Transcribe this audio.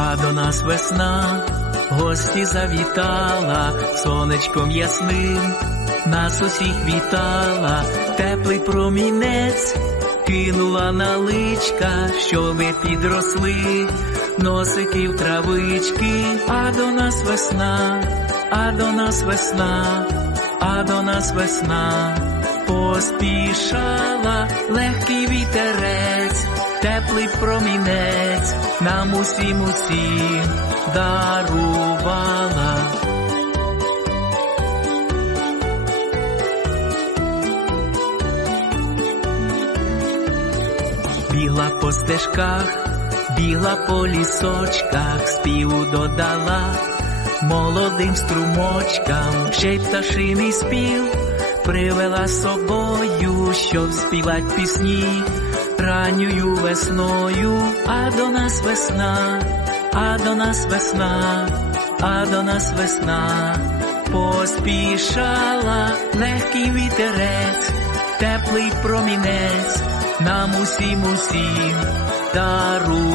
а до нас весна, гості завітала, сонечком ясним, нас усіх вітала, теплий промінець, кинула на личка, щоби підросли, носиків травички, а до нас весна, а до нас весна, а до нас весна. Поспішала легкий вітерець, теплий промінець, нам усім усім дарувала. Бігла по стежках, бігла по лісочках, співу додала молодим струмочкам, ще й пташиний спів привела з собою, щоб співать пісні ранньою весною, а до нас весна, а до нас весна, а до нас весна, поспішала легкий вітерець, теплий промінець, нам усім усім дарувала.